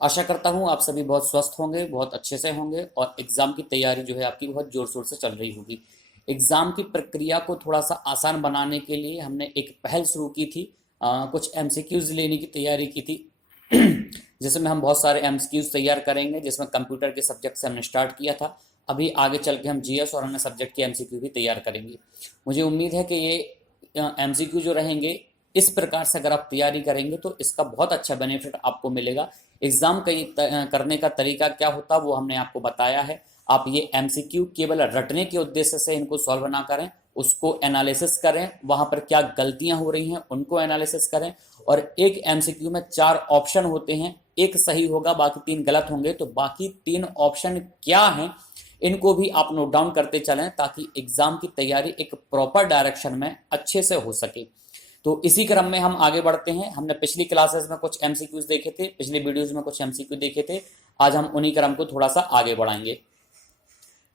आशा करता हूँ आप सभी बहुत स्वस्थ होंगे, बहुत अच्छे से होंगे और एग्ज़ाम की तैयारी जो है आपकी बहुत ज़ोर शोर से चल रही होगी। एग्ज़ाम की प्रक्रिया को थोड़ा सा आसान बनाने के लिए हमने एक पहल शुरू की थी। कुछ एमसीक्यूज़ लेने की तैयारी की थी जिसमें हम बहुत सारे एमसीक्यूज़ तैयार करेंगे, जिसमें कंप्यूटर के सब्जेक्ट से हमने स्टार्ट किया था। अभी आगे चल के हम जीएस और अन्य सब्जेक्ट के एमसीक्यू भी तैयार करेंगे। मुझे उम्मीद है कि ये एमसीक्यू जो रहेंगे, इस प्रकार से अगर आप तैयारी करेंगे तो इसका बहुत अच्छा बेनिफिट आपको मिलेगा। एग्ज़ाम करने का तरीका क्या होता है वो हमने आपको बताया है। आप ये एमसीक्यू केवल रटने के उद्देश्य से इनको सॉल्व ना करें, उसको एनालिसिस करें, वहाँ पर क्या गलतियाँ हो रही हैं उनको एनालिसिस करें। और एक एमसीक्यू में 4 ऑप्शन होते हैं, एक सही होगा बाकी 3 गलत होंगे, तो बाकी 3 ऑप्शन क्या हैं इनको भी आप नोट डाउन करते चलें ताकि एग्ज़ाम की तैयारी एक प्रॉपर डायरेक्शन में अच्छे से हो सके। तो इसी क्रम में हम आगे बढ़ते हैं। हमने पिछली क्लासेस में कुछ एमसीक्यूज देखे थे, पिछले वीडियोज में कुछ एमसीक्यू देखे थे। आज हम उन्हीं क्रम को थोड़ा सा आगे बढ़ाएंगे।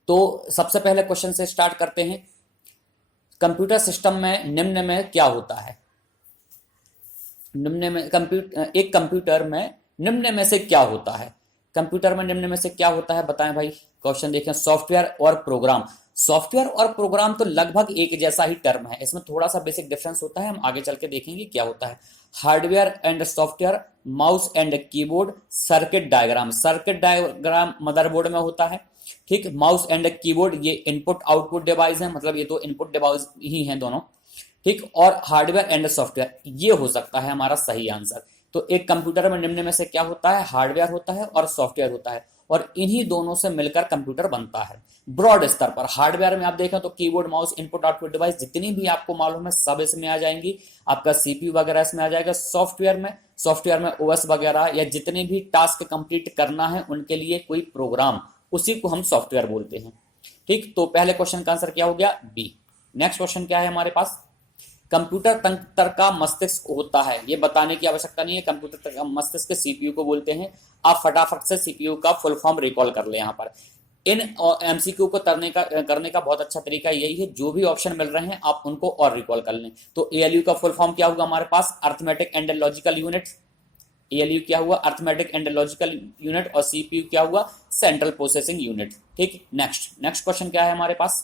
तो सबसे पहले क्वेश्चन से स्टार्ट करते हैं। कंप्यूटर सिस्टम में निम्न में क्या होता है? निम्न में एक कंप्यूटर में निम्न में से क्या होता है? कंप्यूटर में निम्न में से क्या होता है बताएं भाई। क्वेश्चन देखें, सॉफ्टवेयर और प्रोग्राम। सॉफ्टवेयर और प्रोग्राम तो लगभग एक जैसा ही टर्म है, इसमें थोड़ा सा बेसिक डिफरेंस होता है, हम आगे चल के देखेंगे क्या होता है। Hardware and software, mouse and keyboard, circuit diagram. Circuit diagram motherboard में होता है, ठीक। माउस एंड कीबोर्ड ये इनपुट आउटपुट डिवाइस है, मतलब ये तो इनपुट डिवाइस ही हैं दोनों, ठीक। और हार्डवेयर एंड सॉफ्टवेयर ये हो सकता है हमारा सही आंसर। तो एक कंप्यूटर में निम्न में से क्या होता है? हार्डवेयर होता है और सॉफ्टवेयर होता है, और इन्हीं दोनों से मिलकर कंप्यूटर बनता है। ब्रॉड स्तर पर हार्डवेयर में आप देखें तो keyboard, mouse, input output device जितनी भी आपको मालूम है सब इसमें आ जाएंगी। आपका सीपीयू वगैरह इसमें आ जाएगा। सॉफ्टवेयर में ओएस वगैरह या जितने भी टास्क कंप्लीट करना है उनके लिए कोई प्रोग्राम, उसी को हम सॉफ्टवेयर बोलते हैं, ठीक। तो पहले क्वेश्चन का आंसर क्या हो गया? बी। नेक्स्ट क्वेश्चन क्या है हमारे पास? कंप्यूटर तंत्र का मस्तिष्क होता है, ये बताने की आवश्यकता नहीं है। कंप्यूटर तंत्र का मस्तिष्क सीपीयू को बोलते हैं। आप फटाफट से सीपीयू का फुल फॉर्म रिकॉल कर ले। यहाँ पर इन एमसीक्यू को करने का बहुत अच्छा तरीका यही है, जो भी ऑप्शन मिल रहे हैं आप उनको और रिकॉल कर लें। तो एएलयू का फुल फॉर्म क्या होगा हमारे पास? Arithmetic and logical unit. ALU क्या हुआ? Arithmetic and logical unit. और सीपीयू क्या हुआ? सेंट्रल प्रोसेसिंग यूनिट, ठीक। नेक्स्ट क्वेश्चन क्या है हमारे पास?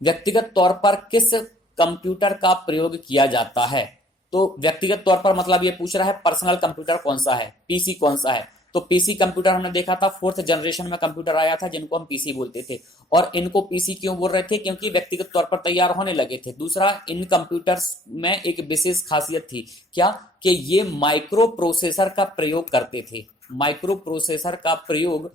व्यक्तिगत तौर पर किस कंप्यूटर का प्रयोग किया जाता है? तो व्यक्तिगत तौर पर मतलब ये पूछ रहा है पर्सनल कंप्यूटर कौन सा है, पीसी कौन सा है। तो पीसी कंप्यूटर हमने देखा था 4th जनरेशन में कंप्यूटर आया था जिनको हम पीसी बोलते थे। और इनको पीसी क्यों बोल रहे थे? क्योंकि व्यक्तिगत तौर पर तैयार होने लगे थे। दूसरा, इन कंप्यूटर्स में एक विशेष खासियत थी, क्या? कि ये माइक्रो प्रोसेसर का प्रयोग करते थे। माइक्रो प्रोसेसर का प्रयोग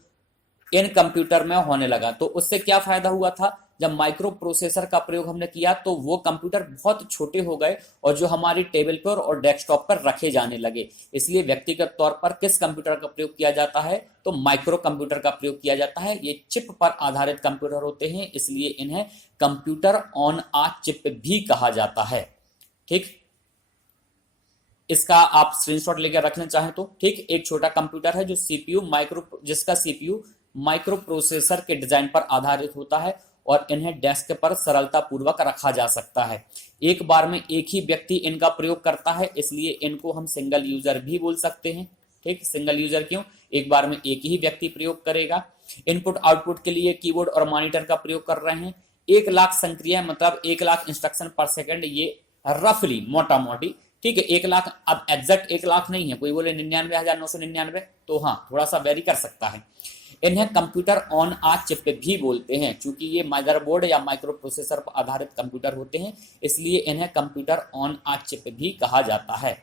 इन कंप्यूटर में होने लगा। तो उससे क्या फायदा हुआ था? जब माइक्रो प्रोसेसर का प्रयोग हमने किया तो वो कंप्यूटर बहुत छोटे हो गए और जो हमारी टेबल पर और डेस्कटॉप पर रखे जाने लगे। इसलिए व्यक्तिगत तौर पर किस कंप्यूटर का प्रयोग किया जाता है? तो माइक्रो कंप्यूटर का प्रयोग किया जाता है। ये चिप पर आधारित कंप्यूटर होते हैं, इसलिए इन्हें कंप्यूटर ऑन आ चिप भी कहा जाता है, ठीक। इसका आप स्क्रीनशॉट लेकर रखना चाहें तो, ठीक। एक छोटा कंप्यूटर है जो जिसका सीपीयू माइक्रो प्रोसेसर के डिजाइन पर आधारित होता है और इन्हें डेस्क पर सरलता पूर्वक रखा जा सकता है। एक बार में एक ही व्यक्ति इनका प्रयोग करता है, इसलिए इनको हम सिंगल यूजर भी बोल सकते हैं, ठीक। सिंगल यूजर क्यों? एक बार में एक ही व्यक्ति प्रयोग करेगा। इनपुट आउटपुट के लिए कीबोर्ड और मॉनिटर का प्रयोग कर रहे हैं। 1,00,000 संक्रिया मतलब 1,00,000 इंस्ट्रक्शन पर सेकंड, ये रफली मोटा मोटी, ठीक है। 1,00,000 अब एग्जैक्ट 1,00,000 नहीं है, कोई बोले 99,999, तो हाँ थोड़ा सा वेरी कर सकता है। इन्हें कंप्यूटर ऑन आ चिप भी बोलते हैं, क्योंकि ये मदरबोर्ड या माइक्रो प्रोसेसर पर आधारित कंप्यूटर होते हैं, इसलिए इन्हें कंप्यूटर ऑन आ चिप भी कहा जाता है,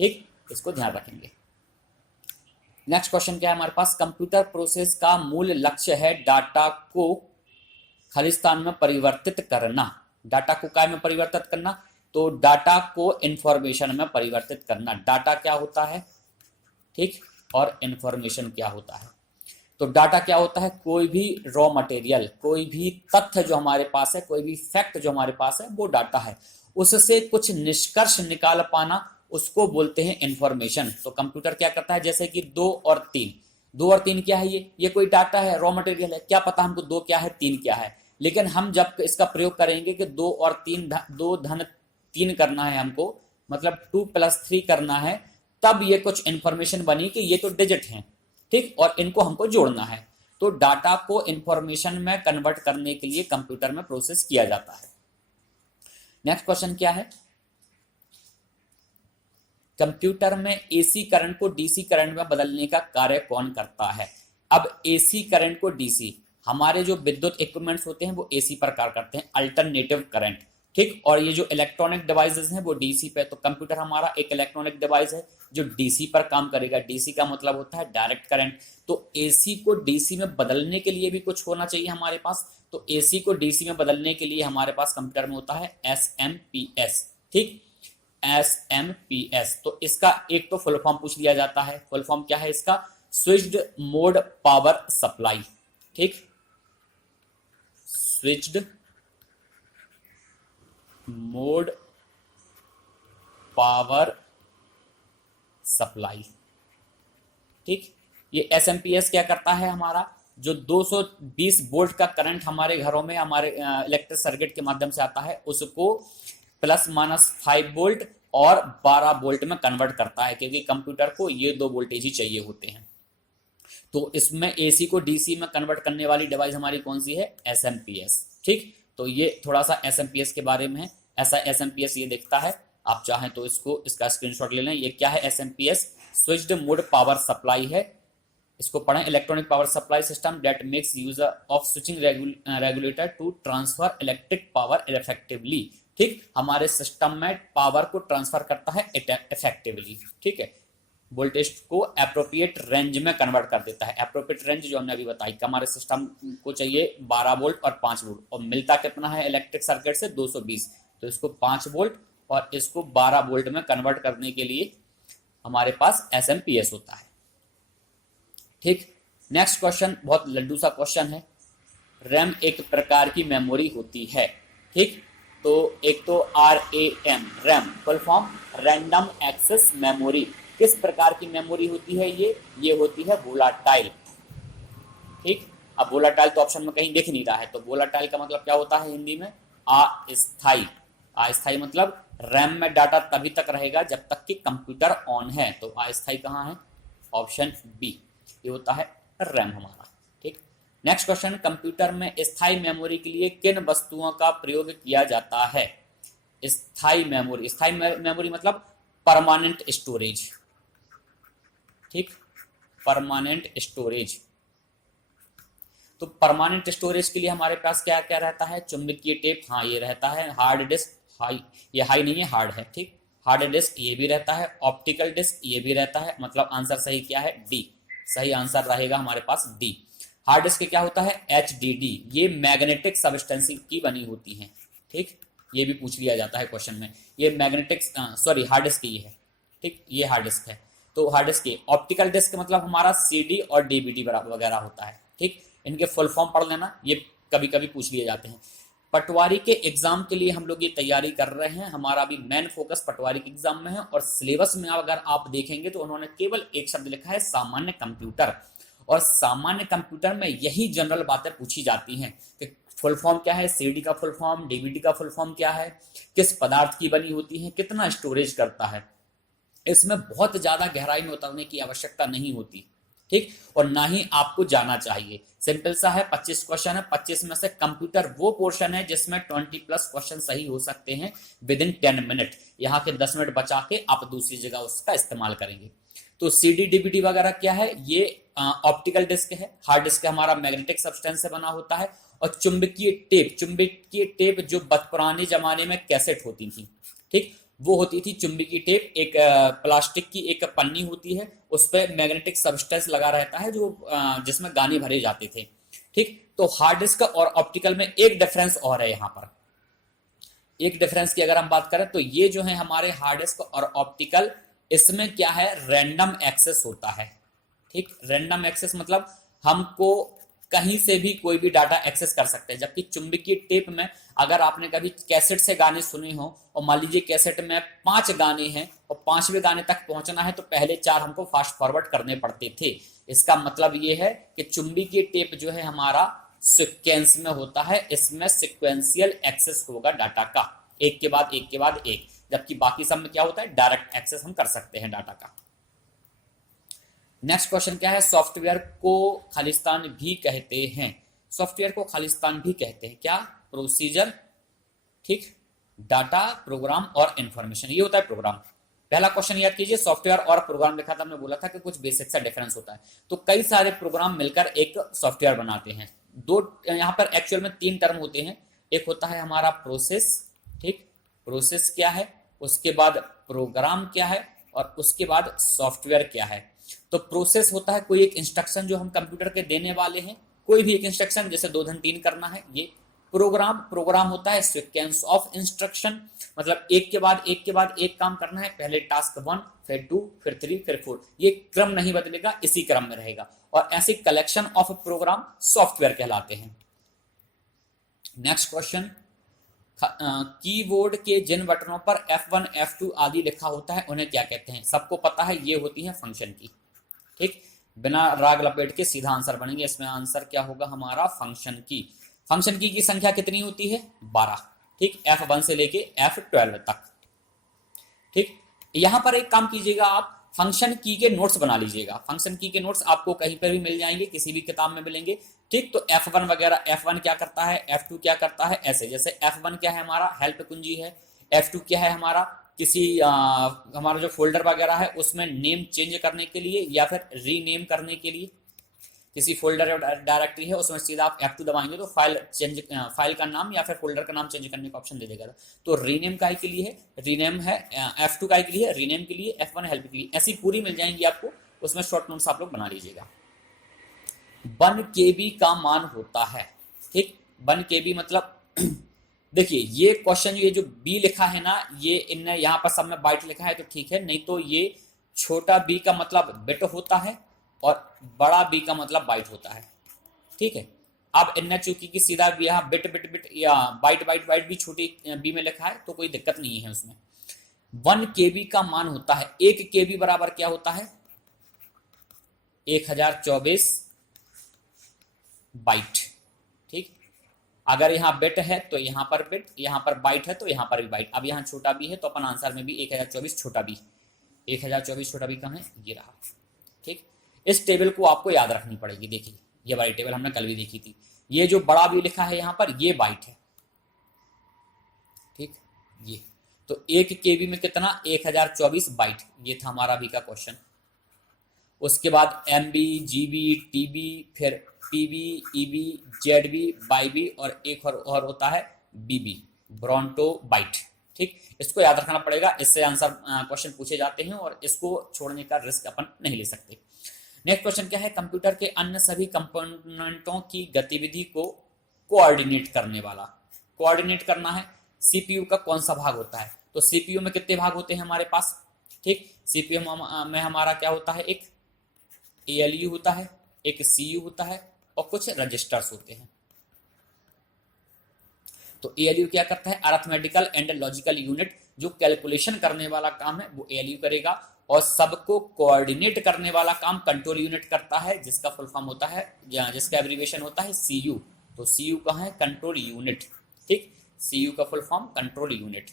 ठीक। इसको ध्यान रखेंगे। नेक्स्ट क्वेश्चन क्या है हमारे पास? कंप्यूटर प्रोसेस का मूल लक्ष्य है डाटा को खालिस्तान में परिवर्तित करना। डाटा को क्या में परिवर्तित करना? तो डाटा को इंफॉर्मेशन में परिवर्तित करना। डाटा क्या होता है, ठीक, और इंफॉर्मेशन क्या होता है? तो डाटा क्या होता है? कोई भी रॉ मटेरियल, कोई भी तथ्य जो हमारे पास है, कोई भी फैक्ट जो हमारे पास है, वो डाटा है। उससे कुछ निष्कर्ष निकाल पाना, उसको बोलते हैं इंफॉर्मेशन। तो कंप्यूटर क्या करता है? जैसे कि 2 और 3, 2 और 3 क्या है? ये कोई डाटा है, रॉ मटेरियल है। क्या पता हमको 2 क्या है 3 क्या है, लेकिन हम जब इसका प्रयोग करेंगे कि 2 और 3 2 धन 3 करना है हमको, मतलब 2 + 3 करना है, तब ये कुछ इंफॉर्मेशन बनी कि ये तो डिजिट हैं, ठीक, और इनको हमको जोड़ना है। तो डाटा को इंफॉर्मेशन में कन्वर्ट करने के लिए कंप्यूटर में प्रोसेस किया जाता है। नेक्स्ट क्वेश्चन क्या है, कंप्यूटर में एसी करंट को डीसी करंट में बदलने का कार्य कौन करता है। अब एसी करंट को डीसी, हमारे जो विद्युत इक्विपमेंट्स होते हैं वो एसी पर कार्य करते हैं, अल्टरनेटिव करंट, ठीक, और ये जो इलेक्ट्रॉनिक डिवाइसेस हैं वो डीसी पे। तो कंप्यूटर हमारा एक इलेक्ट्रॉनिक डिवाइस है जो डीसी पर काम करेगा। डीसी का मतलब होता है डायरेक्ट करंट। तो एसी को डीसी में बदलने के लिए भी कुछ होना चाहिए हमारे पास। तो एसी को डीसी में बदलने के लिए हमारे पास कंप्यूटर में होता है एसएमपीएस, ठीक, एसएमपीएस। तो इसका एक तो फुल फॉर्म पूछ लिया जाता है। फुल फॉर्म क्या है इसका, स्विच्ड मोड पावर सप्लाई, ठीक, स्विच्ड मोड पावर सप्लाई, ठीक। ये एसएमपीएस क्या करता है, हमारा जो 220 वोल्ट का करंट हमारे घरों में हमारे इलेक्ट्रिक सर्किट के माध्यम से आता है उसको प्लस माइनस 5 वोल्ट और 12 वोल्ट में कन्वर्ट करता है, क्योंकि कंप्यूटर को ये दो वोल्टेज ही चाहिए होते हैं। तो इसमें एसी को डीसी में कन्वर्ट करने वाली डिवाइस हमारी कौन सी है, एसएमपीएस, ठीक। तो ये थोड़ा सा एसएमपीएस के बारे में है। ऐसा एसएमपीएस ये दिखता है, आप चाहें तो इसका स्क्रीनशॉट ले लें। ये क्या है, SMPS switched mode power supply है। इसको पढ़ें, electronic power supply system that makes use of switching regulator to transfer electric power effectively, ठीक, हमारे सिस्टम में पावर को ट्रांसफर करता है इफेक्टिवली, ठीक है, वोल्टेज को एप्रोप्रिएट रेंज में कन्वर्ट कर देता है। एप्रोप्रिएट रेंज जो हमने अभी बताई कि हमारे सिस्टम को चाहिए 12 वोल्ट और 5 वोल्ट, और मिलता कितना है इलेक्ट्रिक सर्किट से, 220। तो इसको 5 वोल्ट और इसको 12 वोल्ट में कन्वर्ट करने के लिए हमारे पास एसएमपीएस होता है, ठीक। नेक्स्ट क्वेश्चन बहुत लड्डू सा क्वेश्चन है। रैम एक प्रकार की मेमोरी होती है, ठीक। तो एक तो RAM, RAM full form random access memory. किस प्रकार की मेमोरी होती है ये होती है वोलाटाइल, ठीक। अब वोलाटाइल तो ऑप्शन में कहीं दिख नहीं रहा है, तो वोलाटाइल का मतलब क्या होता है हिंदी में, अस्थाई। अस्थाई मतलब रैम में डाटा तभी तक रहेगा जब तक कि कंप्यूटर ऑन है। तो अस्थाई कहाँ है, ऑप्शन बी, ये होता है रैम हमारा, ठीक। नेक्स्ट क्वेश्चन, कंप्यूटर में स्थायी मेमोरी के लिए किन वस्तुओं का प्रयोग किया जाता है। स्थायी मेमोरी मतलब परमानेंट स्टोरेज, ठीक, परमानेंट स्टोरेज। तो परमानेंट स्टोरेज के लिए हमारे पास क्या क्या रहता है, चुंबकीय टेप, हाँ ये रहता है। हार्ड डिस्क, हाई, ये हाई नहीं है, हार्ड है, ठीक, हार्ड डिस्क ये भी रहता है। ऑप्टिकल डिस्क ये भी रहता है। मतलब आंसर सही क्या है, डी, सही आंसर रहेगा हमारे पास डी। हार्ड डिस्क क्या होता है, HDD, ये मैग्नेटिक सब्सटेंस की बनी होती है, ठीक, ये भी पूछ लिया जाता है क्वेश्चन में। ये मैग्नेटिक हार्ड डिस्क ये है, ठीक, ये हार्ड डिस्क है। तो हार्ड डिस्क की ऑप्टिकल डिस्क मतलब हमारा CD और DVD वगैरह होता है, ठीक। इनके फुल फॉर्म पढ़ लेना, ये कभी कभी पूछ लिए जाते हैं। पटवारी के एग्जाम के लिए हम लोग ये तैयारी कर रहे हैं। हमारा भी मेन फोकस पटवारी के एग्जाम में है, और सिलेबस में अगर आप देखेंगे तो उन्होंने केवल एक शब्द लिखा है, सामान्य कंप्यूटर। और सामान्य कंप्यूटर में यही जनरल बातें पूछी जाती हैं कि फुल फॉर्म क्या है, CD का फुल फॉर्म, DVD का फुल फॉर्म क्या है, किस पदार्थ की बनी होती है, कितना स्टोरेज करता है। इसमें बहुत ज्यादा गहराई में उतरने की आवश्यकता नहीं होती, ठीक, और ना ही आपको जाना चाहिए। सिंपल सा है, 25 क्वेश्चन है, 25 में से कंप्यूटर वो पोर्शन है जिसमें 20+ क्वेश्चन सही हो सकते हैं विद इन 10 मिनट। यहाँ के 10 मिनट बचा के आप दूसरी जगह उसका इस्तेमाल करेंगे। तो CD DVD वगैरह क्या है, ये ऑप्टिकल डिस्क है। हार्ड डिस्क हमारा मैग्नेटिक सब्सटेंस से बना होता है। और चुंबकीय टेप जो पुराने जमाने में कैसेट होती थी, ठीक, वो होती थी चुंबकीय टेप। एक प्लास्टिक की एक पन्नी होती है, उस पर मैग्नेटिक सब्सटेंस लगा रहता है जो जिसमें गाने भरे जाते थे, ठीक। तो हार्ड डिस्क और ऑप्टिकल में एक डिफरेंस और है। यहाँ पर एक डिफरेंस की अगर हम बात करें तो ये जो है हमारे हार्ड डिस्क और ऑप्टिकल, इसमें क्या है, रैंडम एक्सेस होता है, ठीक। रैंडम एक्सेस मतलब हमको कहीं से भी कोई भी डाटा एक्सेस कर सकते हैं। जबकि चुंबकीय टेप में अगर आपने कभी कैसेट से गाने सुने हो, और मान लीजिए कैसेट में 5 गाने हैं और 5वें गाने तक पहुंचना है तो पहले 4 हमको फास्ट फॉरवर्ड करने पड़ते थे। इसका मतलब ये है कि चुंबकीय टेप जो है हमारा सिक्वेंस में होता है, इसमें सिक्वेंशियल एक्सेस होगा डाटा का, एक के बाद एक के बाद एक। जबकि बाकी सब में क्या होता है, डायरेक्ट एक्सेस हम कर सकते हैं डाटा का, नेक्स्ट क्वेश्चन क्या है, सॉफ्टवेयर को खालिस्तान भी कहते हैं। सॉफ्टवेयर को खालिस्तान भी कहते हैं क्या, प्रोसीजर, ठीक, डाटा, प्रोग्राम और इंफॉर्मेशन, ये होता है प्रोग्राम। पहला क्वेश्चन याद कीजिए, सॉफ्टवेयर और प्रोग्राम लिखा था, हमने बोला था कि कुछ बेसिक सा डिफरेंस होता है। तो कई सारे प्रोग्राम मिलकर एक सॉफ्टवेयर बनाते हैं। दो यहाँ पर एक्चुअल में तीन टर्म होते हैं, एक होता है हमारा प्रोसेस, ठीक, प्रोसेस क्या है, उसके बाद प्रोग्राम क्या है, और उसके बाद सॉफ्टवेयर क्या है। तो प्रोसेस होता है कोई एक इंस्ट्रक्शन जो हम कंप्यूटर के देने वाले हैं, कोई भी एक इंस्ट्रक्शन, जैसे 2 धन 3 करना है, ये प्रोग्राम होता है सीक्वेंस ऑफ इंस्ट्रक्शन, मतलब एक के बाद एक काम करना है, पहले टास्क 1, फिर 2, फिर 3, फिर 4, ये क्रम नहीं बदलेगा, इसी क्रम में रहेगा, और ऐसी कलेक्शन ऑफ प्रोग्राम सॉफ्टवेयर कहलाते हैं। नेक्स्ट क्वेश्चन, कीबोर्ड के जिन बटनों पर F1 F2 आदि लिखा होता है उन्हें क्या कहते हैं। सबको पता है ये होती है फंक्शन की, ठीक, बिना राग लपेट के सीधा आंसर बनेंगे। इसमें आंसर क्या होगा हमारा, फंक्शन की। फंक्शन की संख्या कितनी होती है, 12, ठीक, F1 से लेके F12 तक, ठीक। यहां पर एक काम कीजिएगा, आप फंक्शन की के नोट्स बना लीजिएगा। फंक्शन की के नोट्स आपको कहीं पर भी मिल जाएंगे, किसी भी किताब में मिलेंगे, ठीक। तो F1 वगैरह, F1 क्या करता है, F2 क्या करता है, ऐसे जैसे F1 क्या है हमारा, हेल्प कुंजी है, F2 क्या है हमारा, किसी हमारा जो फोल्डर वगैरह है उसमें नेम चेंज करने के लिए या फिर रीनेम करने के लिए, किसी फोल्डर या डायरेक्टरी है उसमें सीधा आप F2 दबाएंगे तो फाइल का नाम या फिर फोल्डर का नाम चेंज करने का ऑप्शन दे देगा। तो रीनेम का के लिए है, रीनेम है, F2 का के लिए, रीनेम के लिए, F1 हेल्प के लिए, ऐसी पूरी मिल जाएंगी आपको, उसमें शॉर्ट नोट्स आप लोग बना लीजिएगा। 1 KB का मान होता है, ठीक, 1 KB मतलब देखिए ये क्वेश्चन, ये जो बी लिखा है ना, ये इनने यहाँ पर सब में बाइट लिखा है तो ठीक है, नहीं तो ये छोटा बी का मतलब बिट होता है और बड़ा बी का मतलब बाइट होता है, ठीक है। अब इनने चूंकि कि सीधा भी यहाँ बिट बिट बिट या बाइट बाइट बाइट भी छोटी बी में लिखा है तो कोई दिक्कत नहीं है उसमें। 1 KB का मान होता है, 1 KB बराबर क्या होता है, 1024 बाइट, ठीक। अगर यहाँ बिट है तो यहाँ पर बिट, यहाँ पर बाइट है तो यहाँ पर भी बाइट। अब यहाँ छोटा बी है तो अपन आंसर में भी 1024 छोटा बी, 1024 छोटा बी कहाँ है, ये रहा, ठीक। इस टेबल को आपको याद रखनी पड़ेगी। देखिए ये वाली टेबल हमने कल भी देखी थी, ये जो बड़ा बी लिखा है यहाँ पर ये बाइट है, ठीक, ये तो 1 KB में कितना, 1024 बाइट, ये था हमारा अभी का क्वेश्चन। उसके बाद MB, GB, TB, फिर PB, EB, ZB, YB और एक और होता है BB, ब्रोंटो बाइट, ठीक। इसको याद रखना पड़ेगा, इससे आंसर क्वेश्चन पूछे जाते हैं और इसको छोड़ने का रिस्क अपन नहीं ले सकते। नेक्स्ट क्वेश्चन क्या है, कंप्यूटर के अन्य सभी कंपोनेंटों की गतिविधि को कोऑर्डिनेट करने वाला, कोऑर्डिनेट करना है, CPU का कौन सा भाग होता है। तो CPU में कितने भाग होते हैं हमारे पास, ठीक, CPU में हमारा क्या होता है, एक ALU होता है, एक CU होता है और कुछ रजिस्टर्स होते हैं। तो ALU क्या करता है, अरिथमेटिकल एंड लॉजिकल यूनिट, जो कैलकुलेशन करने वाला काम है वो ALU करेगा, और सबको कोऑर्डिनेट करने वाला काम कंट्रोल यूनिट करता है, जिसका फुल फॉर्म होता है, जिसका एब्रीविएशन होता है CU। तो CU कहाँ है, कंट्रोल यूनिट, ठीक, CU का full form control unit.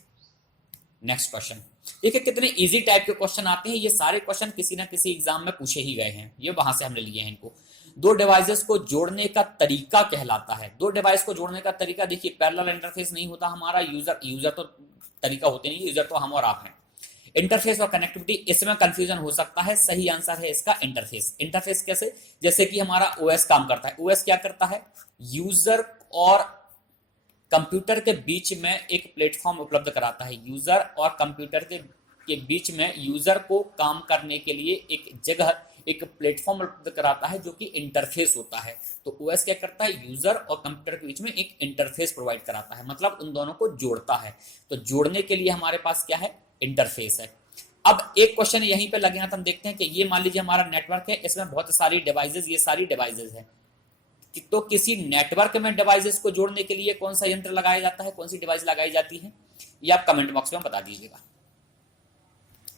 Next question, देखिए कितने इजी टाइप के क्वेश्चन आते हैं, ये सारे क्वेश्चन किसी ना किसी एग्जाम में पूछे ही गए हैं, ये वहां से हमने लिए हैं इनको। 2 डिवाइसेस को जोड़ने का तरीका कहलाता है। 2 डिवाइस को जोड़ने का तरीका, देखिए पैरेलल इंटरफेस नहीं होता हमारा, यूजर तो तरीका होते नहीं, यूजर तो हम और आप हैं। इंटरफेस और कनेक्टिविटी, इसमें कंफ्यूजन हो सकता है, सही आंसर है इसका इंटरफेस। इंटरफेस कैसे, जैसे कि हमारा OS काम करता है, OS क्या करता है, यूजर और कंप्यूटर के बीच में एक प्लेटफॉर्म उपलब्ध कराता है, यूजर और कंप्यूटर के बीच में यूजर को काम करने के लिए एक जगह, एक प्लेटफॉर्म उपलब्ध कराता है जो कि इंटरफेस होता है। तो OS क्या करता है, यूजर और कंप्यूटर के बीच में एक इंटरफेस प्रोवाइड कराता है, मतलब उन दोनों को जोड़ता है। तो जोड़ने के लिए हमारे पास क्या है, इंटरफेस है। अब एक क्वेश्चन यहीं पे लगे हैं तो हम देखते हैं कि ये मान लीजिए हमारा नेटवर्क है, इसमें बहुत सारी डिवाइसेस, ये सारी डिवाइसेस है, तो किसी नेटवर्क में डिवाइसेस को जोड़ने के लिए कौन सा यंत्र लगाया जाता है, कौन सी डिवाइस लगाई जाती है, ये आप कमेंट बॉक्स में बता दीजिएगा।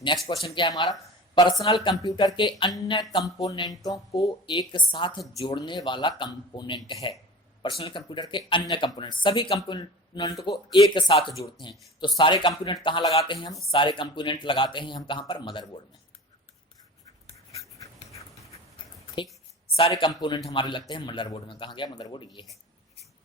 नेक्स्ट क्वेश्चन क्या है हमारा, पर्सनल कंप्यूटर के अन्य कंपोनेंटों को एक साथ जोड़ने वाला कंपोनेंट है। पर्सनल कंप्यूटर के अन्य कंपोनेंट, सभी कंपोनेंट को एक साथ जोड़ते हैं। तो सारे कंपोनेंट कहाँ लगाते हैं हम, सारे कंपोनेंट लगाते हैं हम कहाँ पर, मदरबोर्ड में। सारे कंपोनेंट हमारे लगते हैं मदरबोर्ड में। कहाँ गया मदरबोर्ड, ये है।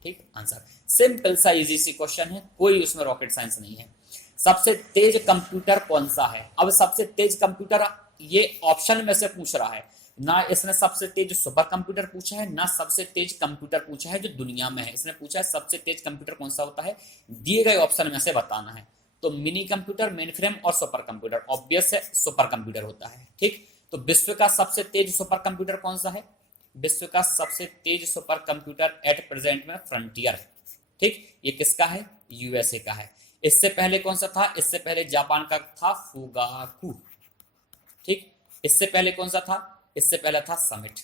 ठीक, आंसर सिंपल सा इजी सी क्वेश्चन है, कोई उसमें रॉकेट साइंस नहीं है। सबसे तेज कंप्यूटर कौन सा है? अब सबसे तेज कंप्यूटर ये ऑप्शन में से पूछ रहा है ना, इसने सबसे तेज सुपर कंप्यूटर पूछा है ना सबसे तेज कंप्यूटर पूछा है जो दुनिया में है। इसने पूछा है सबसे तेज कंप्यूटर कौन सा होता है, दिए गए ऑप्शन में से बताना है। तो मिनी कंप्यूटर, मेन फ्रेम और सुपर कंप्यूटर, ऑब्वियस है सुपर कंप्यूटर होता है। ठीक, तो विश्व का सबसे तेज सुपर कंप्यूटर कौन सा है? विश्व का सबसे तेज सुपर कंप्यूटर एट प्रेजेंट में फ्रंटियर। ठीक, ये किसका है? यूएसए का है। इससे पहले कौन सा था? इससे पहले जापान का था फुगाकू। ठीक, इससे पहले कौन सा था? इससे पहले था समिट।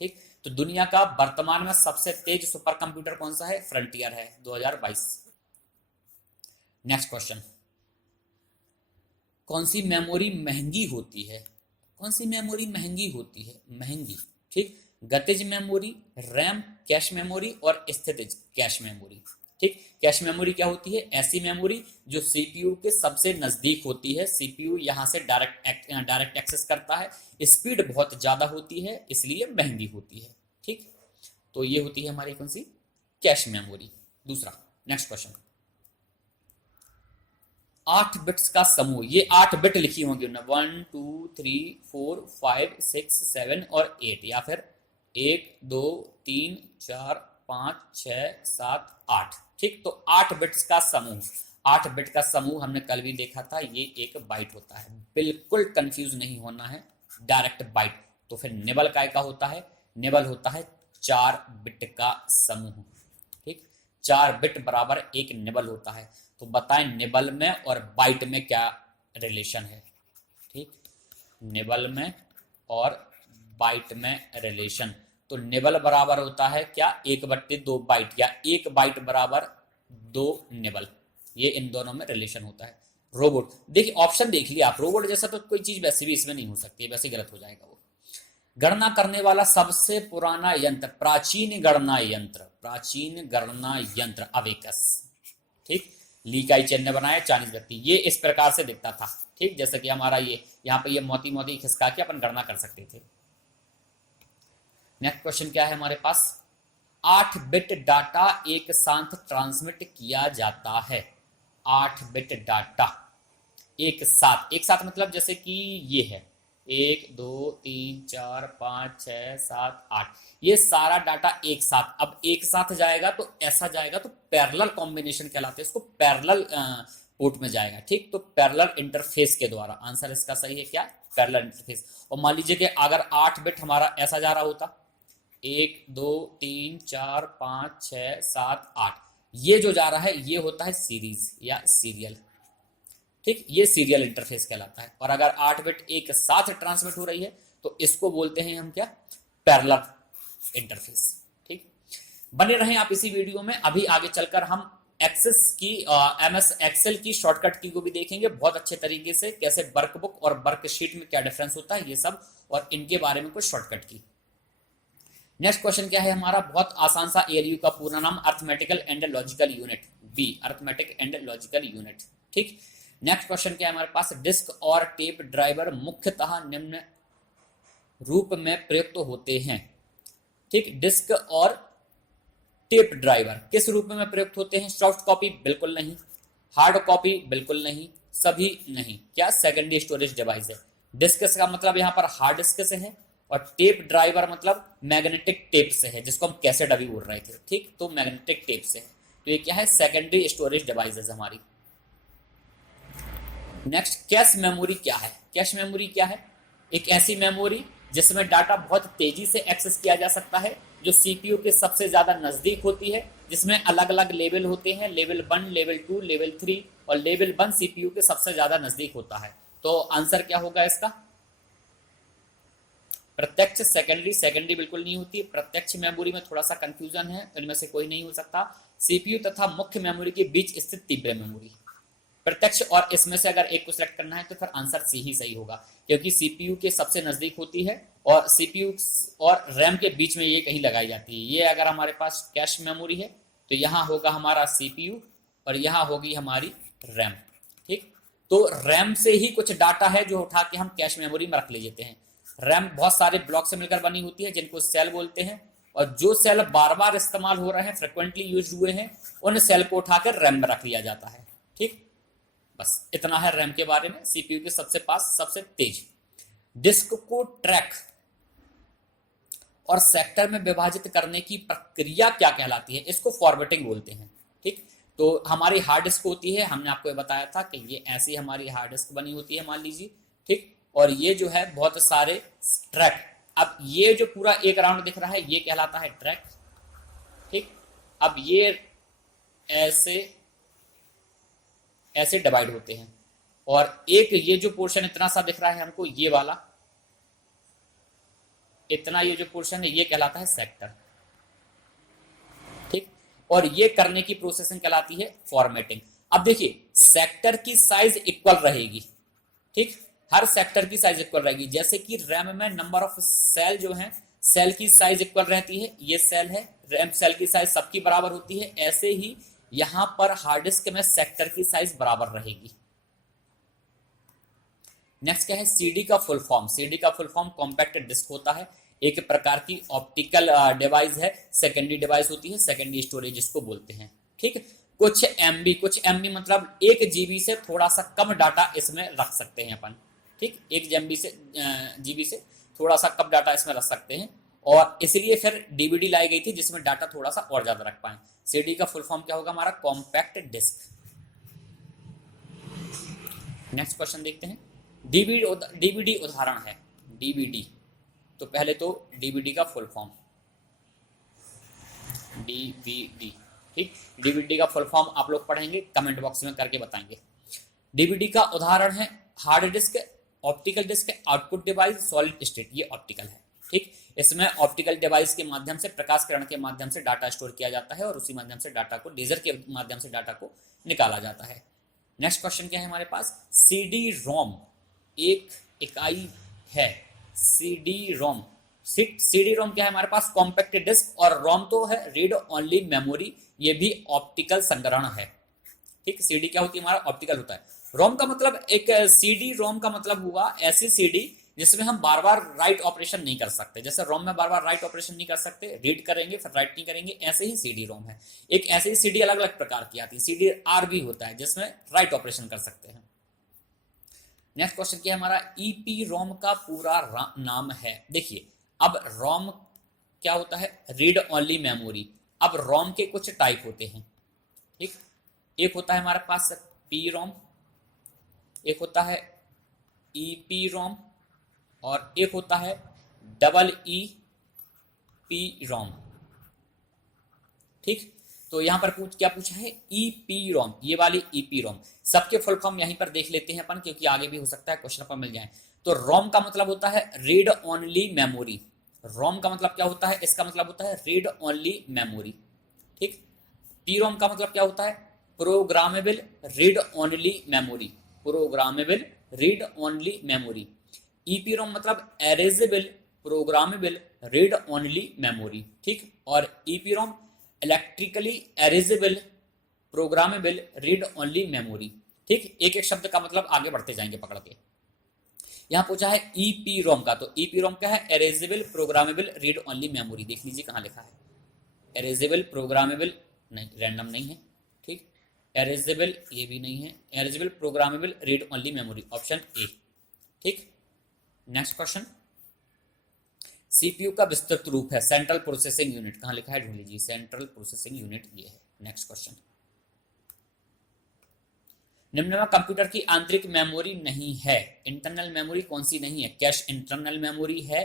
ठीक, तो दुनिया का वर्तमान में सबसे तेज सुपर कंप्यूटर कौन सा है? फ्रंटियर है, 2022। नेक्स्ट क्वेश्चन, कौन सी मेमोरी महंगी होती है? कौन सी मेमोरी महंगी होती है? महंगी, ठीक, गतिज मेमोरी, रैम, कैश मेमोरी और स्थितिज कैश मेमोरी। ठीक, कैश मेमोरी क्या होती है? ऐसी मेमोरी जो सीपीयू के सबसे नजदीक होती है, सीपीयू यहां से डायरेक्ट एक्सेस करता है, स्पीड बहुत ज्यादा होती है, इसलिए महंगी होती है। ठीक, तो ये होती है हमारी कौन सी? Cache memory. दूसरा, नेक्स्ट क्वेश्चन, 8 बिट्स का समूह, ये 8 बिट लिखी होंगी 1 2 3 4 5 6 7 और 8, या फिर 1 2 3 4 5 6 7 8। ठीक, तो 8 बिट्स का समूह, 8 बिट का समूह हमने कल भी देखा था, ये एक बाइट होता है। बिल्कुल कंफ्यूज नहीं होना है, डायरेक्ट बाइट। तो फिर निबल काय का होता है? निबल होता है 4 बिट का समूह। ठीक, 4 बिट बराबर एक निबल होता है। तो बताएं निबल में और बाइट में क्या रिलेशन है? ठीक, निबल में और बाइट में रिलेशन, तो निबल बराबर होता है क्या? 1/2 बाइट, या 1 बाइट बराबर 2 निबल, ये इन दोनों में रिलेशन होता है। रोबोट, देखिए ऑप्शन देख लिया आप, रोबोट जैसा तो कोई चीज वैसे भी इसमें नहीं हो सकती, वैसे गलत हो जाएगा वो। गणना करने वाला सबसे पुराना यंत्र, प्राचीन गणना यंत्र, प्राचीन गणना यंत्र अबेकस। ठीक, ली काई चेन ने बनाया, चाइनीज व्यक्ति। ये इस प्रकार से दिखता था। ठीक, जैसे कि हमारा ये यहाँ पे ये मोती मोती खिसका के अपन गणना कर सकते थे। नेक्स्ट क्वेश्चन क्या है हमारे पास? 8 बिट डाटा एक साथ ट्रांसमिट किया जाता है। 8 बिट डाटा एक साथ, एक साथ मतलब जैसे कि ये है 1 2 3 4 5 6 7 8, ये सारा डाटा एक साथ। अब एक साथ जाएगा तो ऐसा जाएगा तो पैरेलल कॉम्बिनेशन कहलाते हैं, इसको पैरेलल पोर्ट में जाएगा। ठीक, तो पैरेलल इंटरफेस के द्वारा, आंसर इसका सही है क्या? Parallel interface. और मान लीजिए कि अगर 8 बिट हमारा ऐसा जा रहा होता 1 2 3 4 5 6 7 8, ये जो जा रहा है ये होता है सीरीज या सीरियल। ठीक, ये सीरियल इंटरफेस कहलाता है। और अगर 8 बिट एक साथ ट्रांसमिट हो रही है तो इसको बोलते हैं हम क्या? Parallel interface. ठीक, बने रहें आप इसी वीडियो में। अभी आगे चलकर हम एक्सेस की एमएस एक्सेल की शॉर्टकट की को भी देखेंगे बहुत अच्छे तरीके से, कैसे वर्कबुक और वर्कशीट में क्या डिफरेंस होता है ये सब, और इनके बारे में कुछ शॉर्टकट की। नेक्स्ट क्वेश्चन क्या है हमारा? बहुत आसान सा, एएलयू का पूरा नाम arithmetical and logical unit, B arithmetic and logical unit. ठीक, नेक्स्ट क्वेश्चन क्या है हमारे पास? डिस्क और टेप ड्राइवर मुख्यतः निम्न रूप में प्रयुक्त होते हैं। ठीक, डिस्क और टेप ड्राइवर किस रूप में प्रयुक्त होते हैं? सॉफ्ट कॉपी बिल्कुल नहीं, हार्ड कॉपी बिल्कुल नहीं, सभी नहीं। क्या? सेकेंडरी स्टोरेज डिवाइस है। डिस्क का मतलब यहाँ पर हार्ड डिस्क से है, और टेप ड्राइवर मतलब मैग्नेटिक टेप से है, जिसको हम कैसेट अभी बोल रहे थे। ठीक, तो मैग्नेटिक टेप से है, तो ये क्या है? सेकेंडरी स्टोरेज डिवाइसेस हमारी। नेक्स्ट, कैश मेमोरी क्या है? कैश मेमोरी क्या है? एक ऐसी मेमोरी जिसमें डाटा बहुत तेजी से एक्सेस किया जा सकता है, जो सीपीयू के सबसे ज्यादा नजदीक होती है, जिसमें अलग अलग लेवल होते हैं, लेवल 1, लेवल 2, लेवल 3, और लेवल 1 सीपीयू के सबसे ज्यादा नजदीक होता है। तो आंसर क्या होगा इसका? प्रत्यक्ष, सेकेंडरी, सेकेंडरी बिल्कुल नहीं होती। प्रत्यक्ष मेमोरी में थोड़ा सा कंफ्यूजन है, इनमें से कोई नहीं हो सकता। सीपीयू तथा मुख्य मेमोरी के बीच स्थित तीव्र मेमोरी, प्रत्यक्ष, और इसमें से अगर एक को सिलेक्ट करना है तो फिर आंसर सी ही सही होगा, क्योंकि सीपीयू के सबसे नजदीक होती है और सीपीयू और रैम के बीच में ये कहीं लगाई जाती है। ये अगर हमारे पास कैश मेमोरी है तो यहाँ होगा हमारा सीपीयू और यहाँ होगी हमारी रैम। ठीक, तो रैम से ही कुछ डाटा है जो उठा के हम कैश मेमोरी में रख ले जाते हैं। रैम बहुत सारे ब्लॉक से मिलकर बनी होती है जिनको सेल बोलते हैं, और जो सेल बार बार इस्तेमाल हो रहे हैं, फ्रिक्वेंटली यूज हुए हैं, उन सेल को उठाकर रैम में रख लिया जाता है। ठीक, बस इतना है रैम के बारे में। सीपीयू के सबसे पास सबसे तेज। डिस्क को ट्रैक और सेक्टर में विभाजित करने की प्रक्रिया क्या कहलाती है? इसको फॉर्मेटिंग बोलते हैं। ठीक, तो हमारी हार्ड डिस्क होती है, हमने आपको बताया था कि ये ऐसी हमारी हार्ड डिस्क बनी होती है मान लीजिए। ठीक, और ये जो है बहुत सारे ट्रैक, अब ये जो पूरा एक राउंड दिख रहा है ये कहलाता है ट्रैक। ठीक, अब ये ऐसे ऐसे डिवाइड होते हैं, और एक ये जो पोर्शन इतना सा दिख रहा है हमको, ये वाला इतना ये जो पोर्शन है ये कहलाता है सेक्टर। ठीक, और ये करने की प्रोसेसिंग कहलाती है फॉर्मेटिंग। अब देखिए सेक्टर की साइज इक्वल रहेगी। ठीक, हर सेक्टर की साइज इक्वल रहेगी। जैसे कि रैम में नंबर ऑफ सेल जो है, सेल की साइज इक्वल रहती है, ये सेल है, रैम सेल की साइज सबकी बराबर होती है। ऐसे ही यहां पर हार्ड डिस्क में सेक्टर की साइज बराबर रहेगी। नेक्स्ट क्या है? सीडी का फुल फॉर्म। सीडी का फुल फॉर्म कॉम्पैक्ट डिस्क होता है, एक प्रकार की ऑप्टिकल डिवाइस है, सेकेंडरी डिवाइस होती है, सेकेंडरी स्टोरेज इसको बोलते हैं। ठीक, कुछ एमबी मतलब 1 जीबी से थोड़ा सा कम डाटा इसमें रख सकते हैं अपन। ठीक, 1 जीबी से थोड़ा सा कम डाटा इसमें रख सकते हैं, और इसलिए फिर डीवीडी लाई गई थी जिसमें डाटा थोड़ा सा और ज्यादा रख पाए। सीडी का फुल फॉर्म क्या होगा हमारा? Compact disc. नेक्स्ट क्वेश्चन देखते हैं। डीवीडी उदाहरण है। डीवीडी, तो पहले तो डीवीडी का फुल फॉर्म, डीवीडी। ठीक, डीवीडी का फुल फॉर्म आप लोग पढ़ेंगे, कमेंट बॉक्स में करके बताएंगे। डीवीडी का उदाहरण है hard disk, optical disk, output device, solid state, ये ऑप्टिकल है। ठीक, इसमें ऑप्टिकल डिवाइस के माध्यम से, प्रकाश किरण के माध्यम से डाटा स्टोर किया जाता है, और उसी माध्यम से डाटा को, लेजर के माध्यम से डाटा को निकाला जाता है। नेक्स्ट क्वेश्चन क्या है हमारे पास? सीडी रोम एक इकाई है। सीडी रोम, सीडी रोम क्या है हमारे पास? कॉम्पैक्ट डिस्क, और रोम तो है रीड ओनली मेमोरी, ये भी ऑप्टिकल संग्रहण है। ठीक, सीडी क्या होती है हमारा? ऑप्टिकल होता है। रोम का मतलब, एक सीडी रोम का मतलब हुआ ऐसी सीडी जिसमें हम बार बार राइट ऑपरेशन नहीं कर सकते। जैसे रोम में बार बार राइट ऑपरेशन नहीं कर सकते, रीड करेंगे फिर राइट नहीं करेंगे, ऐसे ही सीडी रोम है। एक ऐसे ही सीडी अलग अलग प्रकार की आती है। सीडी आर भी होता है जिसमें राइट ऑपरेशन कर सकते हैं। नेक्स्ट क्वेश्चन क्या है हमारा? ईपी रोम का पूरा नाम है। देखिए अब रोम क्या होता है? Read only memory. अब रोम के कुछ टाइप होते हैं। ठीक, एक होता है हमारे पास पी रोम, एक होता है ईपी रोम, और एक होता है डबल ई पी रोम। ठीक, तो यहां पर क्या पूछा है? ईपी रोम, ये वाली ईपी रोम। सबके फुल फॉर्म यहीं पर देख लेते हैं अपन, क्योंकि आगे भी हो सकता है क्वेश्चन पर मिल जाए। तो रोम का मतलब होता है रीड ओनली मेमोरी। रोम का मतलब क्या होता है? इसका मतलब होता है रीड ओनली मेमोरी। ठीक, पी रोम का मतलब क्या होता है? Programmable read only memory, programmable read only memory. EPROM मतलब erasable programmable read only memory. ठीक, और EPROM electrically erasable programmable read only memory. ठीक, एक एक शब्द का मतलब आगे बढ़ते जाएंगे पकड़ के। यहां पूछा है ईपी रोम का, तो ईपी रोम क्या है? Erasable programmable read only memory. देख लीजिए कहां लिखा है, एरेजेबल प्रोग्रामेबल नहीं, रैंडम नहीं है। ठीक, एरेजेबल ये भी नहीं है, erasable programmable read only memory, option A. ठीक, नेक्स्ट क्वेश्चन। सीपीयू का विस्तृत रूप है सेंट्रल प्रोसेसिंग यूनिट। कहां लिखा है? ढूंढ लीजिए, सेंट्रल प्रोसेसिंग यूनिट ये है। Next question. निम्न में कंप्यूटर की आंतरिक मेमोरी नहीं है। इंटरनल मेमोरी कौन सी नहीं है? कैश इंटरनल मेमोरी है,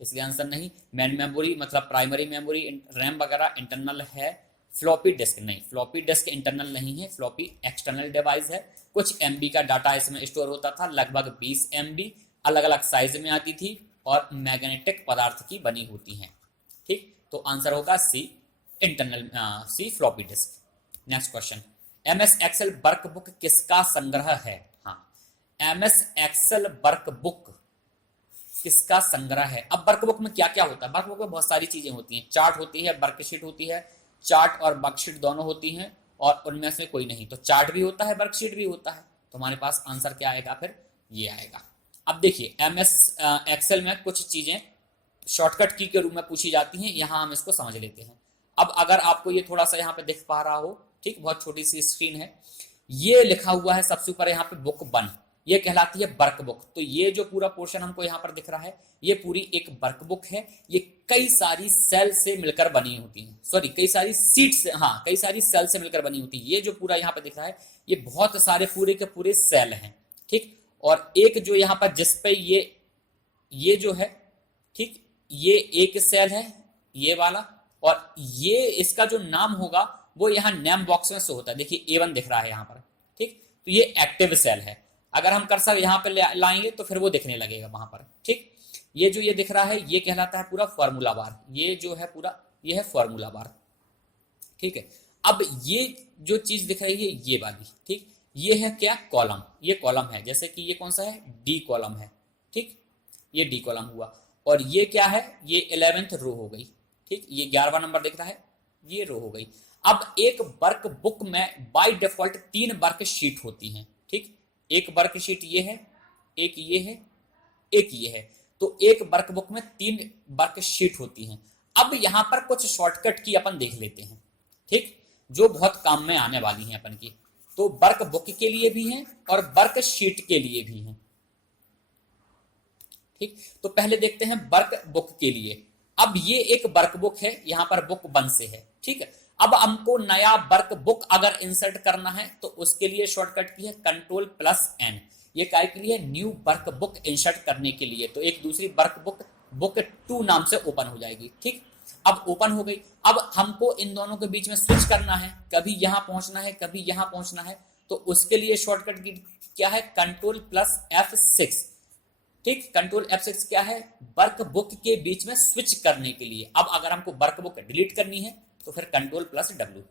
इसलिए आंसर नहीं। मेन मेमोरी मतलब प्राइमरी मेमोरी, रैम वगैरह इंटरनल है। फ्लॉपी डिस्क नहीं, फ्लॉपी डिस्क इंटरनल नहीं है, फ्लॉपी एक्सटर्नल डिवाइस है। कुछ एमबी का डाटा इसमें स्टोर होता था, लगभग 20 एमबी, अलग अलग साइज में आती थी, और मैग्नेटिक पदार्थ की बनी होती हैं। ठीक, तो आंसर होगा C, internal, C floppy disk. Next question. MS Excel workbook किसका संग्रह है? हाँ, एमएस एक्सेल वर्कबुक किसका संग्रह है? अब वर्कबुक में क्या क्या होता है? वर्कबुक में बहुत सारी चीजें होती हैं। चार्ट होती है, वर्कशीट होती है, चार्ट और वर्कशीट दोनों होती हैं, और उनमें से कोई नहीं तो चार्ट भी होता है, वर्कशीट भी होता है। तो हमारे पास आंसर क्या आएगा? फिर ये आएगा। अब देखिए MS एक्सेल में कुछ चीजें शॉर्टकट की के रूप में पूछी जाती हैं, यहां हम इसको समझ लेते हैं। अब अगर आपको ये थोड़ा सा यहाँ पे दिख पा रहा हो, ठीक, बहुत छोटी सी स्क्रीन है, ये लिखा हुआ है सबसे ऊपर यहाँ पे बुक 1, ये कहलाती है वर्क बुक। तो ये जो पूरा पोर्शन हमको यहाँ पर दिख रहा है, ये पूरी एक वर्क बुक है। ये कई सारी सेल से मिलकर बनी होती है, सॉरी कई सारी सीट से, हाँ कई सारी सेल से मिलकर बनी होती है। ये जो पूरा यहाँ पे दिख रहा है, ये बहुत सारे पूरे के पूरे सेल हैं, ठीक। और एक जो यहाँ पर जिस पे ये जो है, ठीक, ये एक सेल है ये वाला, और ये इसका जो नाम होगा वो यहाँ नेम बॉक्स में से होता है। देखिए A1 दिख रहा है यहाँ पर, ठीक। तो ये एक्टिव सेल है। अगर हम कर्सर यहाँ पे लाएंगे तो फिर वो दिखने लगेगा वहां पर, ठीक। ये जो ये दिख रहा है, ये कहलाता है पूरा फॉर्मूला बार। ये जो है पूरा, ये है फॉर्मूला बार, ठीक है। अब ये जो चीज दिख रही है ये वाली, ठीक, ये है क्या, कॉलम। ये कॉलम है, जैसे कि ये कौन सा है, डी कॉलम है, ठीक, ये डी कॉलम हुआ। और ये क्या है, ये 11th रो हो गई, ठीक, ये 11वां नंबर दिख रहा है, ये रो हो गई। अब एक वर्क बुक में बाय डिफॉल्ट 3 वर्क शीट होती हैं, ठीक। एक वर्क शीट ये है, एक ये है, एक ये है। तो एक वर्क बुक में 3 वर्क शीट होती हैं। अब यहां पर कुछ शॉर्टकट की अपन देख लेते हैं, ठीक, जो बहुत काम में आने वाली हैं अपन की। तो वर्क बुक के लिए भी हैं और वर्क शीट के लिए भी हैं, ठीक। तो पहले देखते हैं वर्क बुक के लिए। अब ये एक वर्क बुक है, यहां पर बुक 1 से है, ठीक है। अब हमको नया वर्क बुक अगर इंसर्ट करना है तो उसके लिए शॉर्टकट की है Ctrl+N। ये काय के लिए, न्यू वर्क बुक इंसर्ट करने के लिए। तो एक दूसरी वर्क बुक बुक 2 नाम से ओपन हो जाएगी, ठीक। अब ओपन हो गई। अब हमको इन दोनों के बीच में स्विच करना है, कभी यहां पहुंचना है कभी यहां पहुंचना है। तो उसके लिए शॉर्टकट की क्या है, Ctrl+F6, ठीक। Ctrl+F6 क्या है, वर्क बुक के बीच में स्विच करने के लिए। अब अगर हमको वर्क बुक डिलीट करनी है तो फिर Ctrl+W।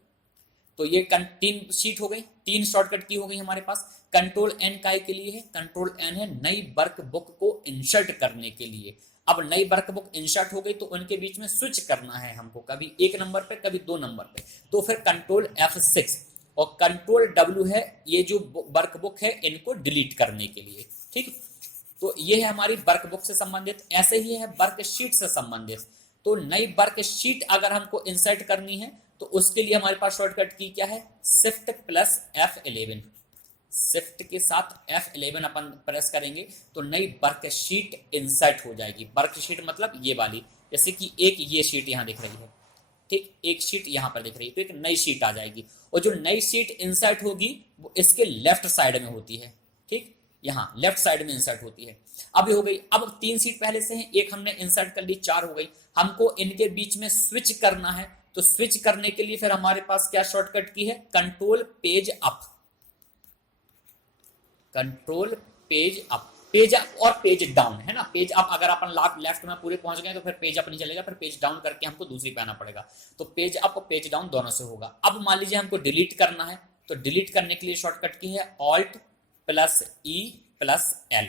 तो ये 3 शीट हो गई, 3 शॉर्टकट की हो गई हमारे पास। Ctrl+N काय के लिए है, Ctrl+N है नई वर्क बुक को इंसर्ट करने के लिए। अब नई वर्क बुक इंसर्ट हो गई तो उनके बीच में स्विच करना है हमको, कभी 1 नंबर पे कभी 2 नंबर पे। तो फिर Ctrl+F6 और Ctrl+W है ये जो वर्क बुक है इनको डिलीट करने के लिए, ठीक। तो ये है हमारी वर्क बुक से संबंधित। ऐसे ही है वर्क शीट से संबंधित। तो नई वर्क शीट अगर हमको इंसर्ट करनी है तो उसके लिए हमारे पास शॉर्टकट की क्या है, Shift+F11। शिफ्ट के साथ F11 अपन प्रेस करेंगे तो नई वर्क शीट इंसर्ट हो जाएगी। वर्क शीट मतलब ये वाली, जैसे कि एक ये शीट यहाँ दिख रही है, ठीक, एक शीट यहाँ पर दिख रही है, तो एक नई शीट आ जाएगी। और जो नई शीट इंसर्ट होगी वो इसके लेफ्ट साइड में होती है, ठीक, यहाँ लेफ्ट साइड में इंसर्ट होती है। अब ये हो गई। अब 3 सीट पहले से हैं, एक हमने इंसर्ट कर ली, 4 हो गई। हमको इनके बीच में स्विच करना है। तो स्विच करने के लिए फिर हमारे पास क्या शॉर्टकट की है, control page up, control page up, page up और पेज डाउन है ना। पेज अप अगर अपन लेफ्ट में पूरे पहुंच गए तो फिर पेज अप नहीं चलेगा, फिर पेज डाउन करके हमको दूसरी पे आना पड़ेगा। तो पेज अप और पेज डाउन दोनों से होगा। अब मान लीजिए हमको डिलीट करना है, तो डिलीट करने के लिए शॉर्टकट की है Alt+E+L,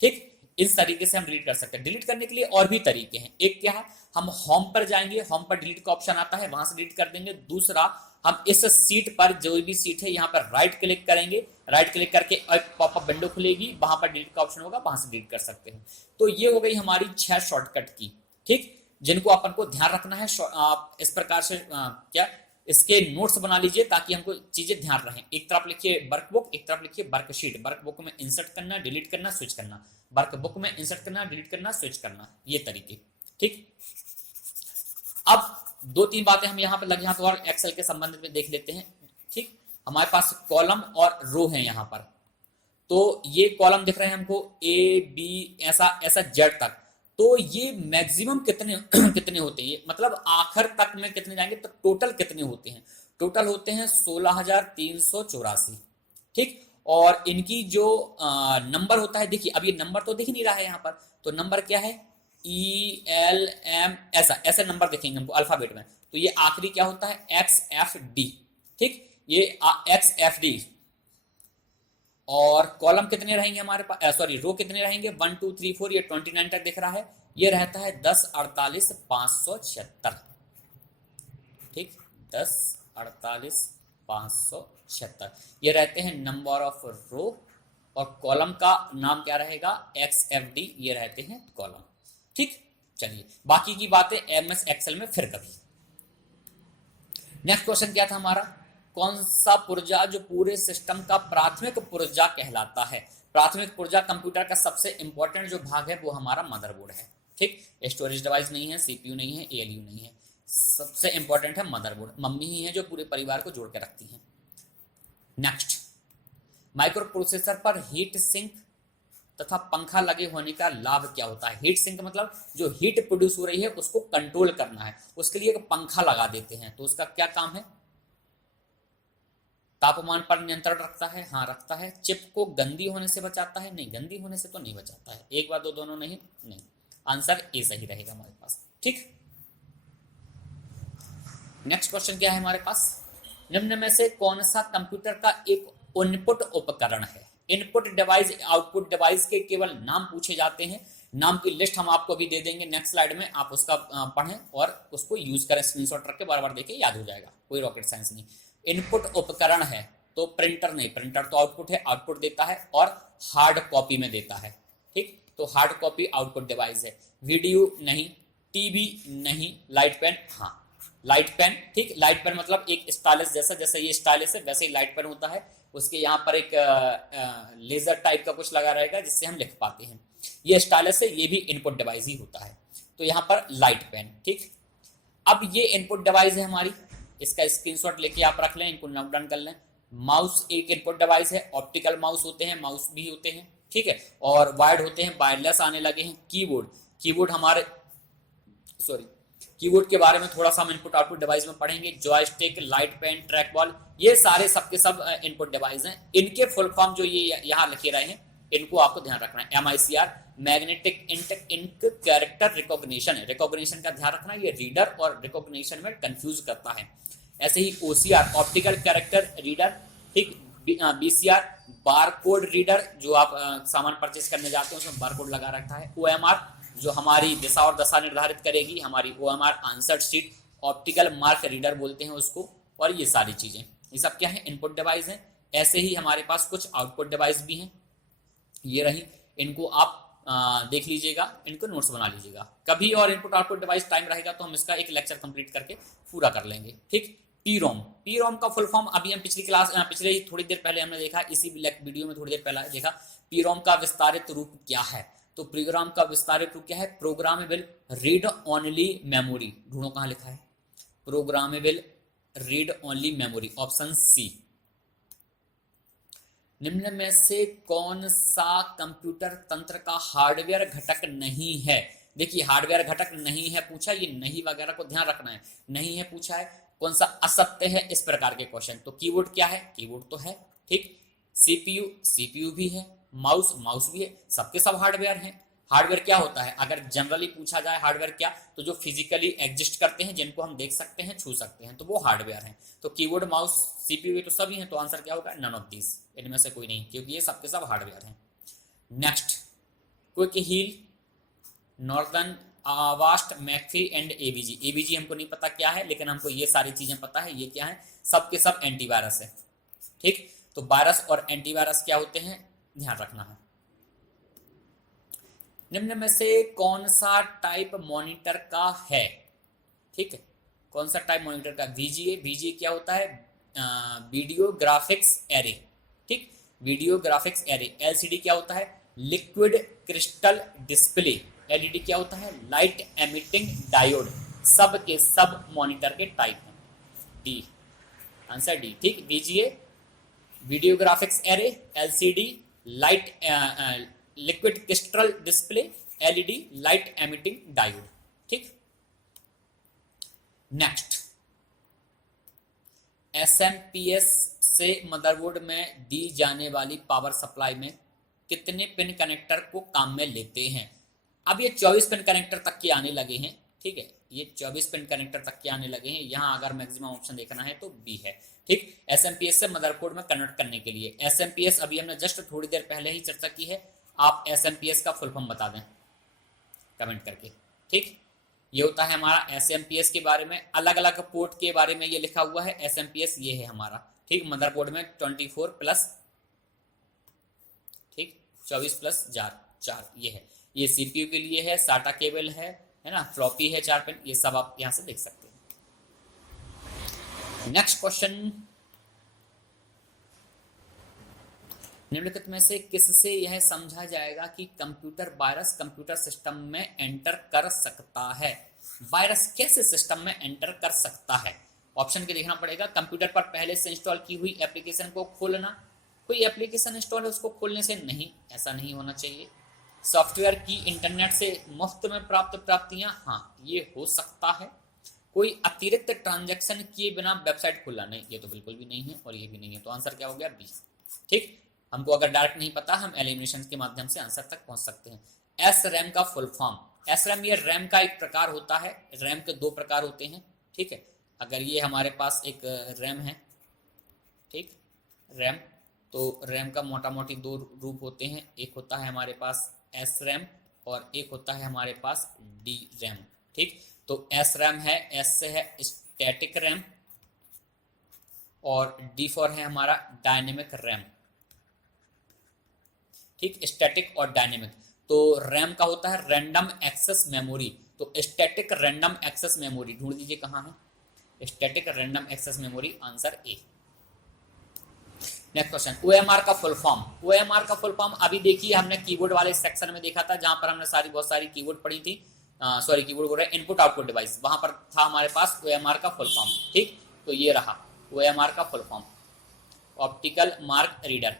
ठीक। इस तरीके से हम डिलीट कर सकते हैं। डिलीट करने के लिए और भी तरीके हैं। एक क्या है, हम होम पर जाएंगे, होम पर डिलीट का ऑप्शन आता है, वहां से डिलीट कर देंगे। दूसरा, हम इस सीट पर, जो भी सीट है यहाँ पर राइट क्लिक करेंगे, राइट क्लिक करके एक पॉपअप विंडो खुलेगी, वहां पर डिलीट का ऑप्शन होगा, वहां से डिलीट कर सकते हैं। तो ये हो गई हमारी 6 शॉर्टकट की, ठीक, जिनको अपन को ध्यान रखना है। आप इस प्रकार से क्या इसके नोट्स बना लीजिए ताकि हमको चीजें ध्यान रहें। एक तरफ लिखिए वर्कबुक, एक तरफ लिखिए वर्कशीट। वर्कबुक में इंसर्ट करना, डिलीट करना, स्विच करना, वर्कबुक में इंसर्ट करना, डिलीट करना, स्विच करना, ये तरीके, ठीक। अब 2-3 बातें हम यहाँ पे लगे हाथ और एक्सेल के संबंध में देख लेते हैं, ठीक। हमारे पास कॉलम और रो है यहाँ पर। तो ये कॉलम दिख रहे हैं हमको A, B, ऐसा ऐसा Z तक। तो ये मैक्सिमम कितने कितने होते हैं, मतलब आखिर तक में कितने जाएंगे, तो टोटल कितने होते हैं, टोटल होते हैं 16,384, ठीक। और इनकी जो नंबर होता है, देखिए अब ये नंबर तो दिख नहीं रहा है यहाँ पर, तो नंबर क्या है ELM, ऐसा ऐसे नंबर दिखेंगे हमको अल्फाबेट में। तो ये आखिरी क्या होता है XFD, ठीक, ये XFD। और कॉलम कितने रहेंगे हमारे पास, सॉरी रो कितने रहेंगे, 1 2 3 4, ये 29 तक दिख रहा है। ये रहता है 10 48 576, ठीक, 10 48 576 ये रहते हैं नंबर ऑफ रो और कॉलम का नाम क्या रहेगा, XFD, ये रहते हैं कॉलम। ठीक, चलिए बाकी की बातें MS एक्सेल में फिर कभी। नेक्स्ट क्वेश्चन क्या था हमारा, कौन सा पुर्जा जो पूरे सिस्टम का प्राथमिक पुर्जा कहलाता है। प्राथमिक पुर्जा कंप्यूटर का सबसे इंपॉर्टेंट जो भाग है वो हमारा मदरबोर्ड है। ठीक, स्टोरेज डिवाइस नहीं है, CPU नहीं है, ALU नहीं है, सबसे इंपॉर्टेंट है मदरबोर्ड। मम्मी ही है जो पूरे परिवार को जोड़ के रखती हैं। नेक्स्ट, माइक्रो प्रोसेसर पर हीट सिंक तथा पंखा लगे होने का लाभ क्या होता है। हीट सिंक मतलब जो हीट प्रोड्यूस हो रही है उसको कंट्रोल करना है, उसके लिए एक पंखा लगा देते हैं, तो उसका क्या काम है, तापमान पर नियंत्रण रखता है, हाँ रखता है। चिप को गंदी होने से बचाता है, नहीं गंदी होने से तो नहीं बचाता है। एक बार दो दोनों नहीं, आंसर ए सही रहेगा हमारे पास। ठीक, नेक्स्ट क्वेश्चन क्या है हमारे पास, निम्न में से कौन सा कंप्यूटर का एक इनपुट उपकरण है। इनपुट डिवाइस आउटपुट डिवाइस के केवल नाम पूछे जाते हैं, नाम की लिस्ट हम आपको भी दे देंगे नेक्स्ट स्लाइड में, आप उसका पढ़ें और उसको यूज करें, स्क्रीनशॉट रख के बार बार देखें, याद हो जाएगा, कोई रॉकेट साइंस नहीं। इनपुट उपकरण है तो प्रिंटर नहीं, प्रिंटर तो आउटपुट है, आउटपुट देता है और हार्ड कॉपी में देता है। ठीक, तो हार्ड कॉपी आउटपुट डिवाइस है। वीडियो नहीं, टीवी नहीं, लाइट पेन, हाँ लाइट पेन। ठीक, लाइट पेन मतलब एक स्टाइलस जैसा, जैसे ये स्टाइलस है वैसे ही लाइट पेन होता है, उसके यहाँ पर एक लेजर टाइप का कुछ लगा रहेगा जिससे हम लिख पाते हैं। ये स्टाइलस है, ये भी इनपुट डिवाइस ही होता है, तो यहाँ पर लाइट पेन। ठीक, अब ये इनपुट डिवाइस है हमारी, इसका स्क्रीनशॉट लेके आप रख लें, इनको नोट डाउन कर लें। माउस एक इनपुट डिवाइस है, ऑप्टिकल माउस होते हैं, माउस भी होते हैं, ठीक है, और वायर्ड होते हैं, वायरलेस आने लगे हैं। कीबोर्ड, कीबोर्ड हमारे कीबोर्ड के बारे में थोड़ा सा हम इनपुट आउटपुट डिवाइस में पढ़ेंगे। Joystick, light pen, track ball, ये सारे सबके सब इनपुट डिवाइस हैं। इनके फुल फॉर्म जो ये यहाँ लिखे रहे हैं इनको आपको ध्यान रखना है। MICR magnetic ink character recognition है, रिकॉग्निशन का ध्यान रखना, ये रीडर और रिकॉग्निशन में कंफ्यूज करता है। ऐसे ही OCR ऑप्टिकल कैरेक्टर रीडर, ठीक, BCR बारकोड रीडर, जो आप सामान परचेज करने जाते हैं उसमें बारकोड लगा रखता है। OMR जो हमारी दिशा और दशा निर्धारित करेगी, हमारी OMR answer sheet, optical mark reader बोलते हैं उसको। और ये सारी चीजें, ये सब क्या है, इनपुट डिवाइस हैं। ऐसे ही हमारे पास कुछ आउटपुट डिवाइस भी हैं, ये रही, इनको आप देख लीजिएगा, इनको नोट्स बना लीजिएगा कभी, और इनपुट आउटपुट डिवाइस टाइम रहेगा तो हम इसका एक लेक्चर कंप्लीट करके पूरा कर लेंगे। ठीक, पीरोम का फुल फॉर्म अभी हम पिछले थोड़ी देर पहले हमने देखा, इसी वीडियो में थोड़ी देर पहले देखा। पीरोम का विस्तारित रूप क्या है, तो प्रोग्राम का विस्तारित रूप क्या है, प्रोग्रामेबल रीड ओनली मेमोरी। ढूंढो कहां लिखा है, programmable read only memory, option C. निम्न में से कौन सा कंप्यूटर तंत्र का हार्डवेयर घटक नहीं है। देखिए हार्डवेयर घटक नहीं है पूछा, ये नहीं वगैरह को ध्यान रखना है, नहीं है पूछा है, कौन सा असत्य है, इस प्रकार के क्वेश्चन। तो कीबोर्ड क्या है, कीबोर्ड तो है, ठीक, CPU भी है, माउस भी है, सबके सब हार्डवेयर हैं। हार्डवेयर क्या होता है, अगर जनरली पूछा जाए हार्डवेयर क्या, तो जो फिजिकली एग्जिस्ट करते हैं, जिनको हम देख सकते हैं, छू सकते हैं, तो वो हार्डवेयर हैं। तो कीबोर्ड, माउस, CPU तो सभी हैं, तो आंसर क्या होगा, नन ऑफ दिस, इनमें से कोई नहीं, क्योंकि ये सबके सब हार्डवेयर हैं। Next, Quick Heal, Norton, Avast, McAfee and ABG हमको नहीं पता क्या है, लेकिन हमको ये सारी चीजें पता है, ये क्या है, सबके सब एंटीवायरस है। ठीक, तो वायरस और एंटीवायरस क्या होते हैं, ध्यान रखना है। निम्न में से कौन सा टाइप मॉनिटर का है, ठीक है, कौन सा टाइप मॉनिटर का, VGA क्या होता है, वीडियो ग्राफिक्स एरे, ठीक, वीडियो ग्राफिक्स एरे। LCD क्या होता है, लिक्विड क्रिस्टल डिस्प्ले। LED क्या होता है, लाइट एमिटिंग डायोड। सब के सब मॉनिटर के टाइप हैं, डी, आंसर डी। ठीक, VGA video graphics array, LCD light liquid crystal display, LED light emitting diode. ठीक, नेक्स्ट, SMPS से मदरबोर्ड में दी जाने वाली पावर सप्लाई में कितने पिन कनेक्टर को काम में लेते हैं। अब ये 24 पिन कनेक्टर तक के आने लगे हैं, ठीक है, ये 24 पिन कनेक्टर तक के आने लगे हैं। यहाँ अगर मैक्सिमम ऑप्शन देखना है तो बी है। ठीक, SMPS से मदरबोर्ड में कन्वर्ट करने के लिए, SMPS अभी हमने जस्ट थोड़ी देर पहले ही चर्चा की है, आप SMPS का फुल फॉर्म बता दें कमेंट करके। ठीक, ये होता है हमारा SMPS के बारे में, अलग अलग पोर्ट के बारे में ये लिखा हुआ है। SMPS ये है हमारा, ठीक, मदरबोर्ड में 24+, ठीक, 24 प्लस 4 ये है, ये सीपीयू के लिए है, साटा केबल है ना, फ्लॉपी है 4 पिन, ये सब आप यहां से देख सकते हैं। नेक्स्ट क्वेश्चन, निम्नलिखित में से किससे यह समझा जाएगा कि कंप्यूटर वायरस कंप्यूटर सिस्टम में एंटर कर सकता है? वायरस कैसे सिस्टम में एंटर कर सकता है? ऑप्शन के देखना पड़ेगा। कंप्यूटर पर पहले से इंस्टॉल की हुई एप्लीकेशन को खोलना, कोई एप्लीकेशन इंस्टॉल है उसको खोलने से नहीं, ऐसा नहीं होना चाहिए। सॉफ्टवेयर की इंटरनेट से मुफ्त में प्राप्तियां, हाँ ये हो सकता है। कोई अतिरिक्त ट्रांजैक्शन किए बिना वेबसाइट खोलना, नहीं ये तो बिल्कुल भी नहीं है और ये भी नहीं है, तो आंसर क्या हो गया? बी। ठीक, हमको अगर डायरेक्ट नहीं पता हम एलिमिनेशन के माध्यम से आंसर तक पहुंच सकते हैं। एस रैम का फुल फॉर्म, एस रैम ये रैम का एक प्रकार होता है, रैम के 2 प्रकार होते हैं। ठीक है, अगर ये हमारे पास एक रैम है, ठीक रैम, तो रैम का मोटा मोटी 2 रूप होते हैं, एक होता है हमारे पास एस रैम और एक होता है हमारे पास डी रैम। ठीक, तो एस रैम है, एस से है स्टैटिक रैम और डी फॉर है हमारा डायनेमिक रैम। ठीक, स्टैटिक और डायनेमिक, तो रैम का होता है रैंडम एक्सेस मेमोरी, तो स्टैटिक रैंडम एक्सेस मेमोरी ढूंढ दीजिए कहाँ है, static random access memory, answer A. Next question, OMR का फुल फॉर्म, ओएमआर का फुल फॉर्म अभी देखिए हमने कीबोर्ड वाले सेक्शन में देखा था, जहां पर हमने बहुत सारी कीबोर्ड पढ़ी थी, सॉरी कीबोर्ड बोल रहे हैं, इनपुट आउटपुट डिवाइस, वहां पर था हमारे पास ओएमआर का फुल फॉर्म। ठीक, तो ये रहा ओएमआर का full form, optical mark reader.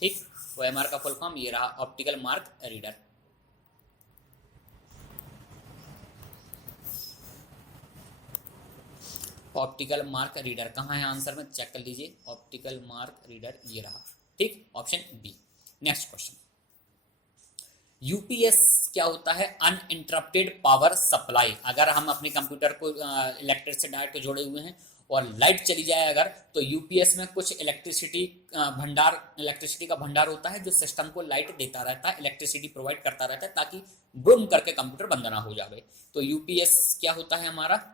ठीक, ओएमआर का फुल फॉर्म ये रहा, optical mark reader. Optical mark reader कहाँ है आंसर में, चेक कर लीजिए, ऑप्टिकल मार्क रीडर ये रहा। ठीक, option B. Next question, UPS क्या होता है? Uninterrupted power supply. अगर हम अपने कंप्यूटर को इलेक्ट्रिक से डायरेक्ट जोड़े हुए हैं और लाइट चली जाए अगर, तो यूपीएस में कुछ इलेक्ट्रिसिटी का भंडार होता है जो सिस्टम को लाइट देता रहता है, इलेक्ट्रिसिटी प्रोवाइड करता रहता है, ताकि बुम करके कंप्यूटर बंद ना हो जाए। तो यूपीएस क्या होता है हमारा?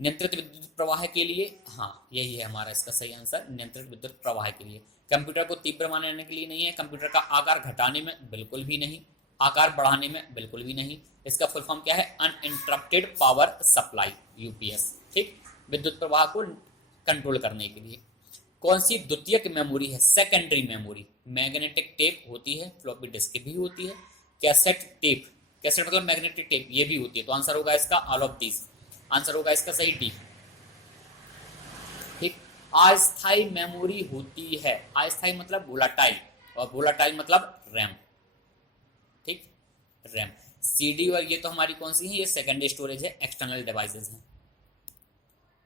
नियंत्रित विद्युत प्रवाह के लिए, हाँ यही है हमारा इसका सही आंसर, नियंत्रित विद्युत प्रवाह के लिए। कंप्यूटर को तीव्र बनाने के लिए नहीं है, कंप्यूटर का आकार घटाने में बिल्कुल भी नहीं, आकार बढ़ाने में बिल्कुल भी नहीं। इसका फुल फॉर्म क्या है? Uninterrupted power supply, UPS. ठीक, विद्युत प्रवाह को कंट्रोल करने के लिए। कौन सी द्वितीयक मेमोरी है? Secondary memory. मैग्नेटिक टेप होती है, फ्लॉपी डिस्क भी होती है, कैसेट टेप, कैसेट मतलब मैग्नेटिक टेप, ये भी होती है, तो आंसर होगा इसका ऑल ऑफ दीज, आंसर होगा इसका सही डी। ठीक, अस्थायी मेमोरी होती है, अस्थायी मतलब वोलाटाइल, और वोलाटाइल मतलब रैम। ठीक, रैम। सीडी और ये तो हमारी कौन सी है? ये सेकेंडरी स्टोरेज है, एक्सटर्नल डिवाइसेस हैं।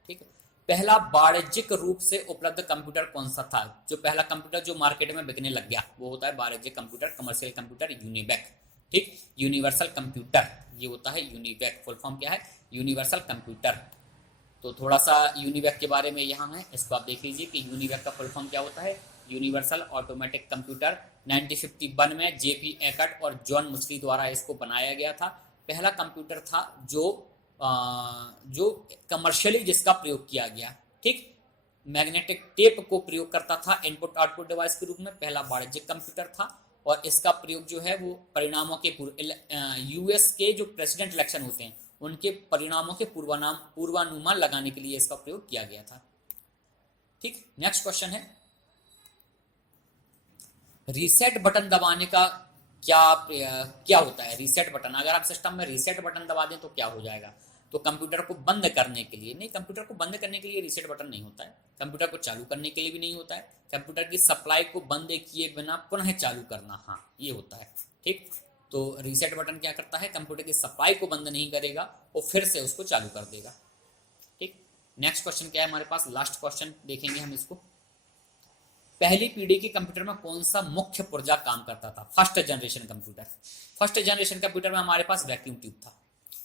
ठीक, पहला वाणिज्यिक रूप से उपलब्ध कंप्यूटर कौन सा था? जो पहला कंप्यूटर जो मार्केट में बिकने लग गया वो होता है वाणिज्यिक कंप्यूटर, कमर्शियल कंप्यूटर, यूनिवैक। ठीक, यूनिवर्सल कंप्यूटर ये होता है यूनिवैक, फुल फॉर्म क्या है? Universal computer. तो थोड़ा सा यूनिवैक के बारे में यहाँ है, इसको आप देख लीजिए कि यूनिवैक का फुल फॉर्म क्या होता है। यूनिवर्सल ऑटोमेटिक कंप्यूटर 1951 में जेपी एकट और जॉन मुचली द्वारा इसको बनाया गया था। पहला कंप्यूटर था जो कमर्शियली जिसका प्रयोग किया गया। ठीक, मैग्नेटिक टेप को प्रयोग करता था इनपुट आउटपुट डिवाइस के रूप में, पहला वाणिज्यिक कंप्यूटर था, और इसका प्रयोग जो है वो परिणामों के यूएस के जो प्रेसिडेंट इलेक्शन होते हैं उनके परिणामों के पूर्वानुमान लगाने के लिए इसका प्रयोग किया गया था। ठीक, नेक्स्ट क्वेश्चन है, रीसेट बटन दबाने का क्या होता है? रीसेट बटन, अगर आप सिस्टम में रीसेट बटन दबा दें तो क्या हो जाएगा? तो कंप्यूटर को बंद करने के लिए नहीं, कंप्यूटर को बंद करने के लिए रीसेट बटन नहीं होता है, कंप्यूटर को चालू करने के लिए भी नहीं होता है, कंप्यूटर की सप्लाई को बंद किए बिना पुनः चालू करना, हाँ ये होता है। ठीक, तो रीसेट बटन क्या करता है? कंप्यूटर की सप्लाई को बंद नहीं करेगा और फिर से उसको चालू कर देगा। ठीक, नेक्स्ट क्वेश्चन क्या है हमारे पास? लास्ट क्वेश्चन देखेंगे हम इसको। पहली पीढ़ी के कंप्यूटर में कौन सा मुख्य पुर्जा काम करता था? First generation computer. First generation computer में हमारे पास वैक्यूम ट्यूब था।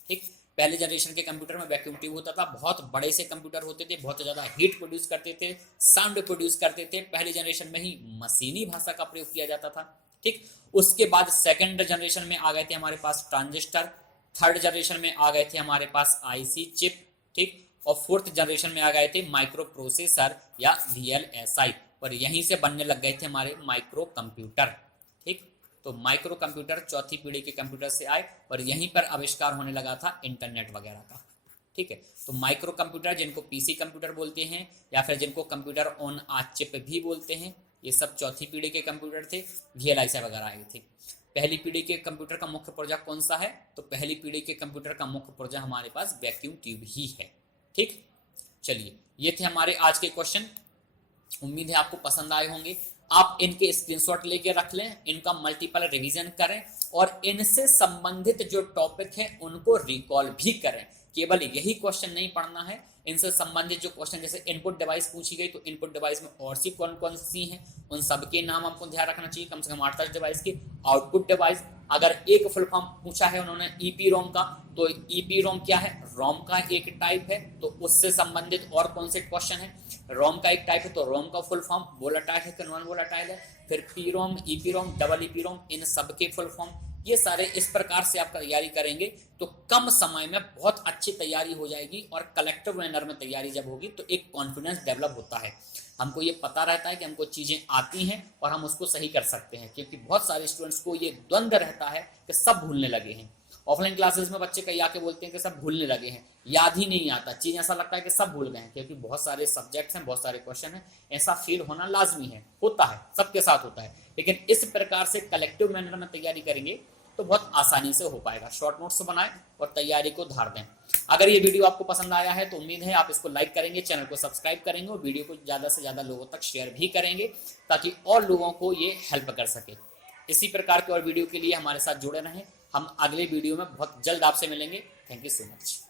ठीक, पहले जनरेशन के कंप्यूटर में वैक्यूम ट्यूब होता था, बहुत बड़े से कंप्यूटर होते थे, बहुत ज़्यादा हीट प्रोड्यूस करते थे, साउंड प्रोड्यूस करते थे। पहले जनरेशन में ही मशीनी भाषा का प्रयोग किया जाता था। ठीक, उसके बाद सेकंड जनरेशन में आ गए थे हमारे पास ट्रांजिस्टर, थर्ड जनरेशन में आ गए थे हमारे पास आईसी चिप। ठीक, और फोर्थ जनरेशन में आ गए थे माइक्रो प्रोसेसर या VLSI, और यहीं से बनने लग गए थे हमारे माइक्रो कंप्यूटर। ठीक, तो माइक्रो कंप्यूटर चौथी पीढ़ी के कंप्यूटर से आए और यहीं पर आविष्कार होने लगा था इंटरनेट वगैरह का। ठीक है, तो माइक्रो कंप्यूटर जिनको पीसी कंप्यूटर बोलते हैं या फिर जिनको कंप्यूटर ऑन आ चिप भी बोलते हैं, ये सब चौथी पीढ़ी के कंप्यूटर थे, VLSI वगैरह आए थे। पहली पीढ़ी के कंप्यूटर का मुख्य पुर्जा कौन सा है? तो पहली पीढ़ी के कंप्यूटर का मुख्य पुर्जा हमारे पास वैक्यूम ट्यूब ही है। ठीक, चलिए ये थे हमारे आज के क्वेश्चन। उम्मीद है आपको पसंद आए होंगे। आप इनके स्क्रीनशॉट लेके रख लें, इनका मल्टीपल रिवीजन करें और इनसे संबंधित जो टॉपिक है उनको रिकॉल भी करें। केवल यही क्वेश्चन नहीं पढ़ना है, इनसे संबंधित जो क्वेश्चन जैसे इनपुट डिवाइस पूछी गई, तो इनपुट डिवाइस में और सी कौन कौन सी हैं उन सबके नाम आपको ध्यान रखना चाहिए, कम से कम 8-10 डिवाइस के। आउटपुट डिवाइस, अगर एक फुल फॉर्म पूछा है उन्होंने EPROM का, तो EPROM क्या है? रोम का एक टाइप है, तो उससे संबंधित और कौन से क्वेश्चन है? रोम का एक टाइप है, तो रोम का फुल फॉर्म वोलेटाइल है कि नॉन वोलेटाइल है, फिर PROM, EPROM, डबल EPROM, इन सबके फुल फॉर्म, ये सारे इस प्रकार से आप तैयारी करेंगे तो कम समय में बहुत अच्छी तैयारी हो जाएगी। और कलेक्टिव मैनर में तैयारी जब होगी तो एक कॉन्फिडेंस डेवलप होता है, हमको ये पता रहता है कि हमको चीज़ें आती हैं और हम उसको सही कर सकते हैं। क्योंकि बहुत सारे स्टूडेंट्स को ये द्वंद्व रहता है कि सब भूलने लगे हैं। ऑफलाइन क्लासेस में बच्चे कई आके बोलते हैं कि सब भूलने लगे हैं, याद ही नहीं आता, चीज़ ऐसा लगता है कि सब भूल गए हैं, क्योंकि बहुत सारे सब्जेक्ट्स हैं, बहुत सारे क्वेश्चन हैं। ऐसा फील होना लाजमी है, होता है, सबके साथ होता है। लेकिन इस प्रकार से कलेक्टिव मैनर में तैयारी करेंगे तो बहुत आसानी से हो पाएगा। शॉर्ट नोट्स बनाएं और तैयारी को धार दें। अगर ये वीडियो आपको पसंद आया है तो उम्मीद है आप इसको लाइक करेंगे, चैनल को सब्सक्राइब करेंगे और वीडियो को ज़्यादा से ज़्यादा लोगों तक शेयर भी करेंगे ताकि और लोगों को ये हेल्प कर सके। इसी प्रकार के और वीडियो के लिए हमारे साथ जुड़े रहें। हम अगले वीडियो में बहुत जल्द आपसे मिलेंगे। Thank you so much.